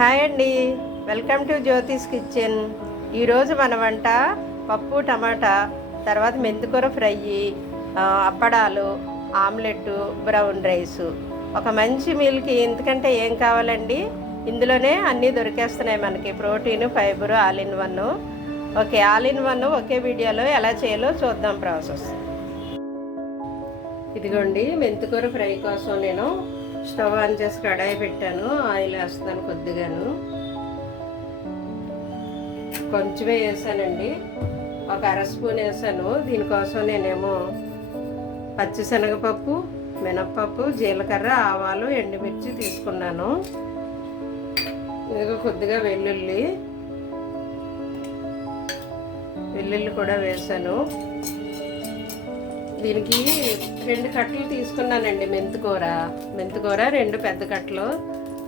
Hi అండి, welcome to జ్యోతిస్ kitchen. ఈరోజు మన వంట పప్పు టమాటా, తర్వాత మెంతికూర ఫ్రై, అప్పడాలు, ఆమ్లెట్, బ్రౌన్ రైసు. ఒక మంచి మీల్కి ఎందుకంటే ఏం కావాలండి, ఇందులోనే అన్నీ దొరికేస్తున్నాయి మనకి. Protein, fibre, all in one. Okay, all in one ఒకే వీడియోలో ఎలా చేయాలో చూద్దాం ప్రాసెస్. ఇదిగోండి, మెంతికూర ఫ్రై కోసం నేను స్టవ్ ఆన్ చేసి కడాయి పెట్టాను. ఆయిల్ వేస్తాను కొద్దిగాను, కొంచెమే వేసానండి, ఒక అర స్పూన్ వేసాను. దీనికోసం నేనేమో పచ్చిశనగపప్పు, మినప్పప్పు, జీలకర్ర, ఆవాలు, ఎండుమిర్చి తీసుకున్నాను. ఇదిగో కొద్దిగా వెల్లుల్లి కూడా వేసాను. దీనికి 2 కట్టలు తీసుకున్నానండి. మెంతికూర 2 పెద్ద కట్టలు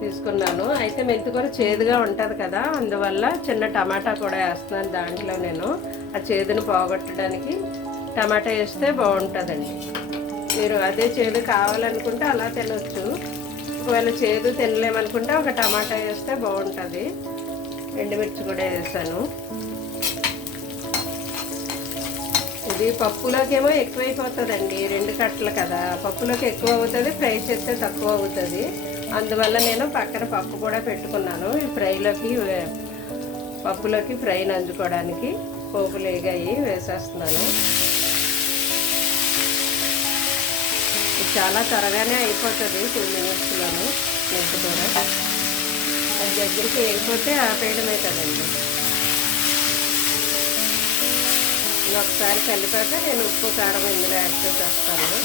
తీసుకున్నాను. అయితే మెంతికూర చేదుగా ఉంటుంది కదా, అందువల్ల చిన్న టమాటా కూడా వేస్తున్నాను దాంట్లో. నేను ఆ చేదును పోగొట్టడానికి టమాటా వేస్తే బాగుంటుందండి. మీరు అదే చేదు కావాలనుకుంటే అలా తినొచ్చు. ఒకవేళ చేదు తినలేమనుకుంటే ఒక టమాటా వేస్తే బాగుంటుంది. ఎండుమిర్చి కూడా వేసాను. ఇది పప్పులోకి ఏమో ఎక్కువైపోతుందండి, 2 కట్టలు కదా, పప్పులోకి ఎక్కువ అవుతుంది, ఫ్రై చేస్తే తక్కువ అవుతుంది. అందువల్ల నేను పక్కన పప్పు కూడా పెట్టుకున్నాను. ఈ పప్పులోకి ఫ్రై నంచుకోవడానికి పోపులు వేగాయి వేసేస్తున్నాను. ఇది చాలా త్వరగానే అయిపోతుంది, 2 మినిట్స్లోను. మెంతి కూడా అది దగ్గరికి వేగిపోతే ఆపేయడమే కదండి. ఒకసారి కలిపాక నేను ఉప్పు, కారం ఇందులో యాడ్ చేసేస్తాను.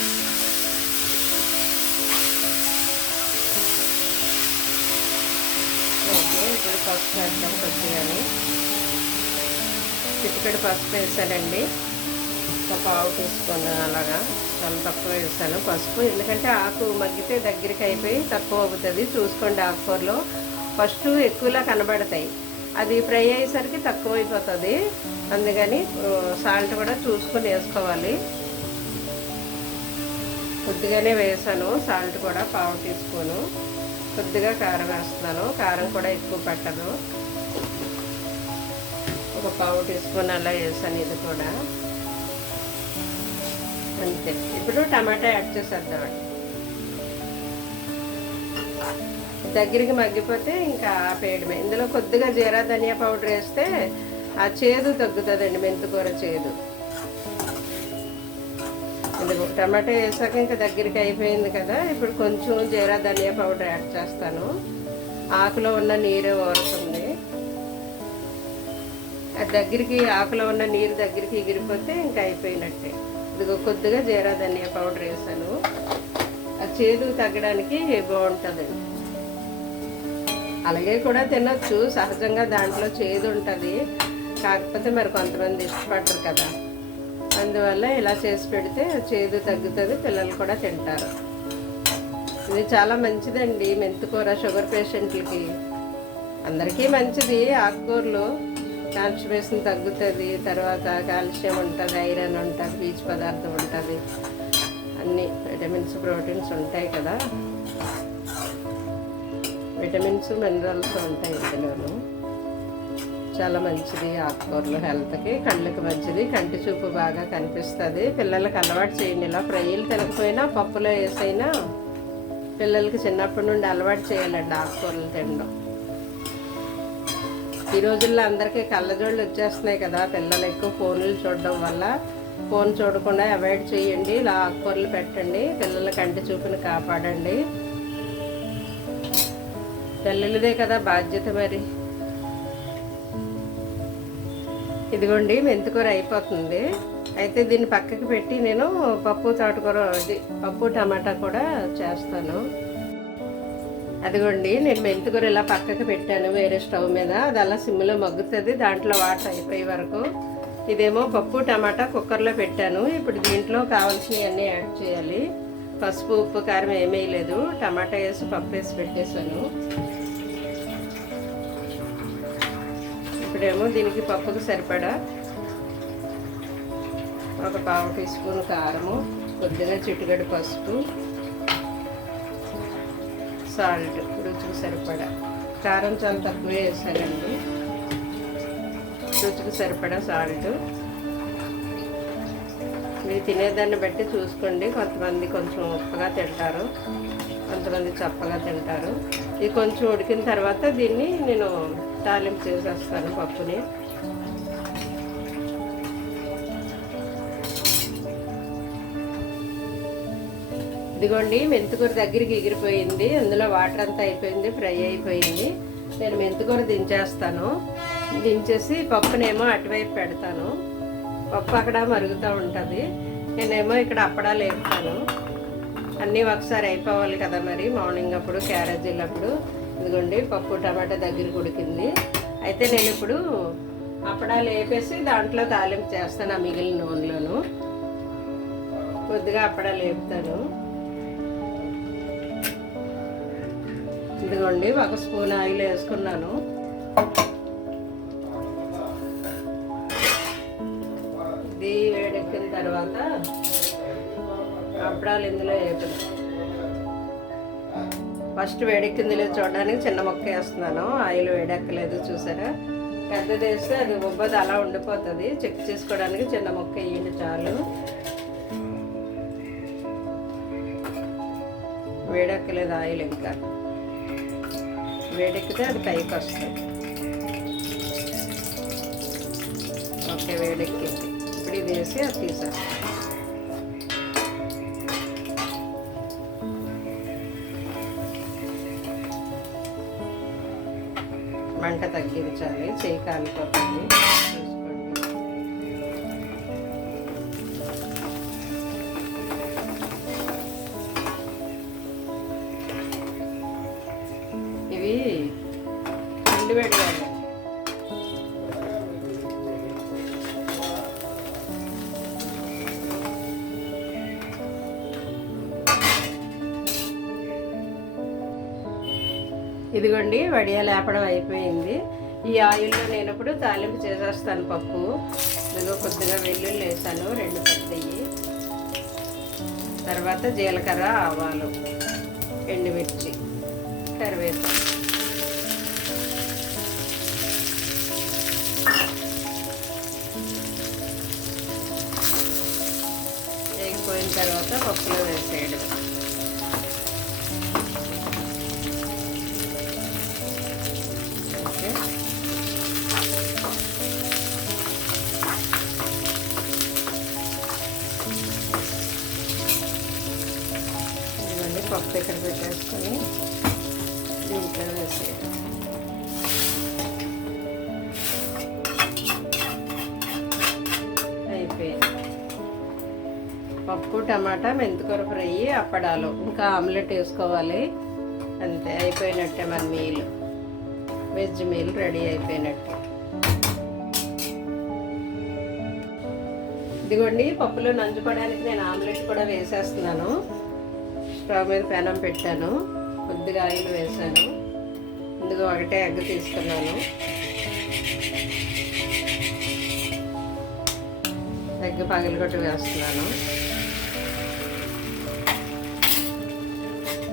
ఓకే, ఇప్పుడు పసుపు వేద్దాం కొద్దిగాని. చిటికెడు పసుపు వేసానండి, ఒక పావు తీసుకున్నాను. అలాగా చాలా తక్కువ వేసాను పసుపు, ఎందుకంటే ఆకు మగ్గితే దగ్గరికి అయిపోయి తక్కువ అవుతుంది. చూసుకోండి, ఆకుకూరలో ఫస్ట్ ఎక్కువలా కనబడతాయి, అది ఫ్రై అయ్యేసరికి తక్కువ అయిపోతుంది. అందుకని సాల్ట్ కూడా చూసుకొని వేసుకోవాలి. కొద్దిగానే వేసాను సాల్ట్ కూడా, పావు టీ స్పూను. కొద్దిగా కారం వేస్తున్నాను, కారం కూడా ఎక్కువ పట్టదు, ఒక పావు టీ స్పూన్ అలా వేసాను. ఇది కూడా అంతే. ఇప్పుడు టమాటా యాడ్ చేసేద్దామండి. దగ్గరికి మగ్గిపోతే ఇంకా ఆపేయడమే. ఇందులో కొద్దిగా జీరా ధనియా పౌడర్ వేస్తే ఆ చేదు తగ్గుతుందండి, మెంతికూర చేదు. ఇదిగో టమాటా వేసాక ఇంకా దగ్గరికి అయిపోయింది కదా, ఇప్పుడు కొంచెం జీరా ధనియా పౌడర్ యాడ్ చేస్తాను. ఆకులో ఉన్న నీరు ఊరుతుంది, అది దగ్గరికి, ఆకులో ఉన్న నీరు దగ్గరికి ఎగిరిపోతే ఇంకా అయిపోయినట్టే. ఇదిగో కొద్దిగా జీరా ధనియా పౌడర్ వేసాను, ఆ చేదు తగ్గడానికి బాగుంటుందండి. అలాగే కూడా తినొచ్చు, సహజంగా దాంట్లో చేదు ఉంటుంది. కాకపోతే మరి కొంతమంది ఇష్టపడరు కదా, అందువల్ల ఇలా చేసి పెడితే చేదు తగ్గుతుంది, పిల్లలు కూడా తింటారు. ఇది చాలా మంచిదండి మెంతికూర, షుగర్ పేషెంట్లకి అందరికీ మంచిది. ఆకుకూరలు కాన్స్టిపేషన్ తగ్గుతుంది, తర్వాత కాల్షియం ఉంటుంది, ఐరన్ ఉంటుంది, పీచు పదార్థం ఉంటుంది, అన్ని విటమిన్స్, ప్రోటీన్స్ ఉంటాయి కదా, విటమిన్స్, మినరల్స్ ఉంటాయి ఇందులోను. చాలా మంచిది ఆకుకూరలు, హెల్త్కి, కళ్ళకి మంచిది, కంటి చూపు బాగా కనిపిస్తుంది. పిల్లలకి అలవాటు చేయండి. ఇలా ఫ్రైలు తినకపోయినా పప్పులో వేసైనా పిల్లలకి చిన్నప్పటి నుండి అలవాటు చేయాలండి ఆకుకూరలు తినడం. ఈ రోజుల్లో అందరికీ కళ్ళజోళ్ళు వచ్చేస్తున్నాయి కదా, పిల్లలు ఎక్కువ ఫోన్లు చూడడం వల్ల. ఫోన్ చూడకుండా అవాయిడ్ చేయండి, ఇలా ఆకుకూరలు పెట్టండి, పిల్లల కంటి చూపుని కాపాడండి. తల్లులదే కదా బాధ్యత మరి. ఇదిగోండి, మెంతికూర అయిపోతుంది. అయితే దీన్ని పక్కకి పెట్టి నేను పప్పు టమాటా కూడా చేస్తాను. అదిగోండి, నేను మెంతికూర ఇలా పక్కకి పెట్టాను వేరే స్టవ్ మీద, అది అలా సిమ్లో మగ్గుతుంది, దాంట్లో వాటర్ అయిపోయే వరకు. ఇదేమో పప్పు టమాటా కుక్కర్లో పెట్టాను. ఇప్పుడు దీంట్లో కావాల్సినవన్నీ యాడ్ చేయాలి. పసుపు, ఉప్పు, కారం ఏమీ లేదు, టమాటా వేసి పప్పు వేసి పెట్టేశాను. ఇప్పుడేమో దీనికి పప్పుకు సరిపడా ఒక పావు టీ స్పూన్ కారము, కొద్దిగా చిటికెడు పసుపు, సాల్ట్ రుచికి సరిపడా, కారం చాలా తక్కువే వేసానండి. రుచికి సరిపడా సాల్ట్. మీరు తినేదాన్ని బట్టి చూసుకోండి. కొంతమంది కొంచెం ఉప్పుగా తింటారు, కొంతమంది చప్పగా తింటారు. ఇది కొంచెం ఉడికిన తర్వాత దీన్ని నేను తాలింపు చేసేస్తాను పప్పుని. ఇదిగోండి మెంతికూర దగ్గరికి ఎగిరిపోయింది, అందులో వాటర్ అంతా అయిపోయింది, ఫ్రై అయిపోయింది. నేను మెంతికూర దించేస్తాను. దించేసి పప్పునేమో అటువైపు పెడతాను. పప్పు అక్కడ మరుగుతూ ఉంటుంది, నేనేమో ఇక్కడ అప్పడాలు వేస్తాను. అన్నీ ఒకసారి అయిపోవాలి కదా మరి, మార్నింగ్ అప్పుడు క్యారేజీలప్పుడు. ఇదిగోండి పప్పు టమాటా దగ్గరికి ఉడికింది. అయితే నేను ఇప్పుడు అప్పడాలు వేపేసి దాంట్లో తాలింపు చేస్తాను. ఆ మిగిలిన నూనెలోను కొద్దిగా అప్పడాలు వేపుతాను. ఇదిగోండి 1 స్పూన్ ఆయిల్ వేసుకున్నాను. ఇది వేడెక్కిన తర్వాత అప్పడాలు ఇందులో వేపుతాను. ఫస్ట్ వేడెక్కింది లేదు చూడడానికి చిన్న ముక్క వేస్తున్నాను. ఆయిల్ వేడెక్కలేదు చూసారా. పెద్దది వేస్తే అది ఉబ్బది అలా ఉండిపోతుంది. చెక్ చేసుకోవడానికి చిన్న ముక్క వేయండి చాలు. వేడెక్కలేదు ఆయిల్, ఇంకా వేడెక్కితే అది పైకి వస్తుంది. ఓకే, వేడెక్కింది. ఇప్పుడు ఇది వేసి అది తీసేస్తాం. మంట తగ్గించాలి, చేయి కాలిపోతుంది. ఇవి పిండి వేడియాలి. ఇదిగోండి వడియాలు వేపడం అయిపోయింది. ఈ ఆయిల్లో నేను ఇప్పుడు తాలింపు చేసేస్తాను పప్పు. ఇదిగో కొద్దిగా వెల్లుల్లి వేసాను, 2 పెద్దవి. తర్వాత జీలకర్ర, ఆవాలు, ఎండుమిర్చి, కరివేపాకు. వేగిపోయిన తర్వాత పప్పులో వేసేయడం. ఇవన్నీ పప్పు ఇక్కడ పెట్టేసుకొని దీంట్లో వేసేయడం. అయిపోయింది పప్పు, టమాటా, మెంతికూర ఫ్రై, అప్పడాలు. ఇంకా ఆమ్లెట్ వేసుకోవాలి. అంతే, అయిపోయినట్టే మన మీల్. వెజ్ మీల్ రెడీ అయిపోయినట్టే. ఇదిగోండి పప్పులో నంచుకోవడానికి నేను ఆమ్లెట్ కూడా వేసేస్తున్నాను. స్టవ్ మీద పెనం పెట్టాను, కొద్దిగా ఆయిల్ వేసాను. ఇందులో 1 ఎగ్ తీసుకున్నాను. ఎగ్ పగలగొట్టి వేస్తున్నాను.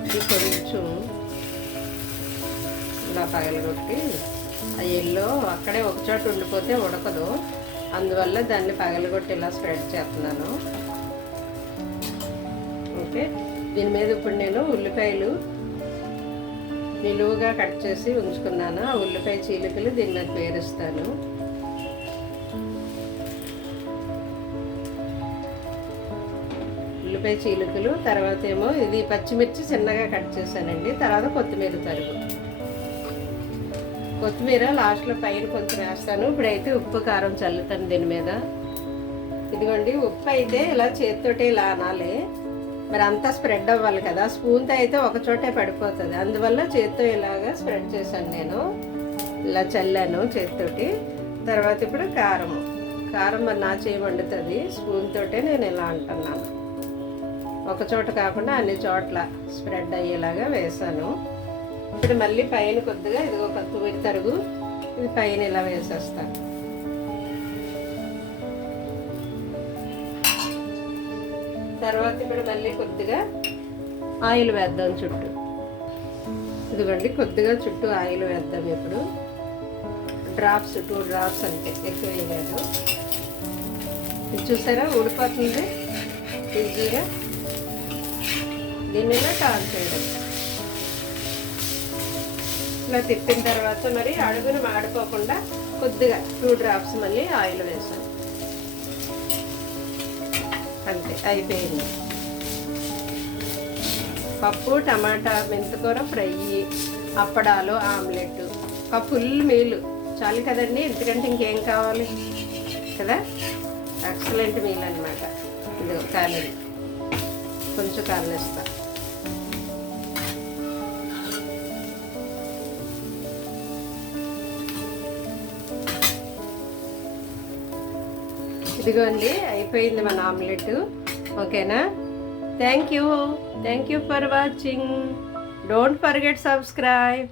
ఇది కొంచెం ఇలా పగలగొట్టి, ఆ ఎల్లో అక్కడే ఒకచోట ఉండిపోతే ఉడకదు, అందువల్ల దాన్ని పగలగొట్టి ఇలా స్ప్రెడ్ చేస్తున్నాను. ఓకే, దీని మీద ఇప్పుడు నేను ఉల్లిపాయలు నిలువుగా కట్ చేసి ఉంచుకున్నాను. ఆ ఉల్లిపాయ చీలికలు దీని మీద పేరుస్తాను. ఉల్లిపాయ చీలికలు, తర్వాత ఏమో ఇది పచ్చిమిర్చి చిన్నగా కట్ చేశానండి. తర్వాత కొత్తిమీర తరుగు. కొత్తిమీర లాస్ట్లో పైన కొంచెం వేస్తాను. ఇప్పుడైతే ఉప్పు, కారం చల్లుతాను దీని మీద. ఇదిగోండి ఉప్పు అయితే ఇలా చేతితోటి ఇలా అనాలి, మరి అంతా స్ప్రెడ్ అవ్వాలి కదా. స్పూన్తో అయితే ఒక చోటే పడిపోతుంది, అందువల్ల చేతితో ఇలాగా స్ప్రెడ్ చేశాను. నేను ఇలా చల్లాను చేతితోటి. తర్వాత ఇప్పుడు కారం మరి నా చేయి వండుతుంది. స్పూన్ తోటే నేను ఇలా అంటున్నాను. ఒక చోట కాకుండా అన్ని చోట్ల స్ప్రెడ్ అయ్యేలాగా వేసాను. ఇప్పుడు మళ్ళీ పైన కొద్దిగా ఇదిగో కొత్తిమీర తరుగు, ఇది పైన ఇలా వేసేస్తాను. తర్వాత ఇప్పుడు మళ్ళీ కొద్దిగా ఆయిల్ వేద్దాం చుట్టూ. ఇదిగోండి కొద్దిగా చుట్టూ ఆయిల్ వేద్దాం ఇప్పుడు. డ్రాప్స్ 2 డ్రాప్స్ అంతే, ఎక్కువ వేయలేదు. ఇది చూసారా ఊడిపోతుంది ఈజీగా. దీన్ని ఇలా టర్న్ చేయడం. ఇలా తిప్పిన తర్వాత మరి అడుగును మాడిపోకుండా కొద్దిగా 2 డ్రాప్స్ మళ్ళీ ఆయిల్ వేసాను. అంతే అయిపోయింది. పప్పు, టమాటా, మెంతికూర ఫ్రై, అప్పడాలు, ఆమ్లెట్, ఒక ఫుల్ మీల్ చాలు కదండి. ఎందుకంటే ఇంకేం కావాలి కదా. ఎక్సలెంట్ మీల్ అనమాట. ఇది క్యాలరీ కొంచెం కారణిస్తా. ఇదిగోండి అయిపోయింది మన ఆమ్లెట్. ఓకేనా? Thank you for watching. Don't forget subscribe.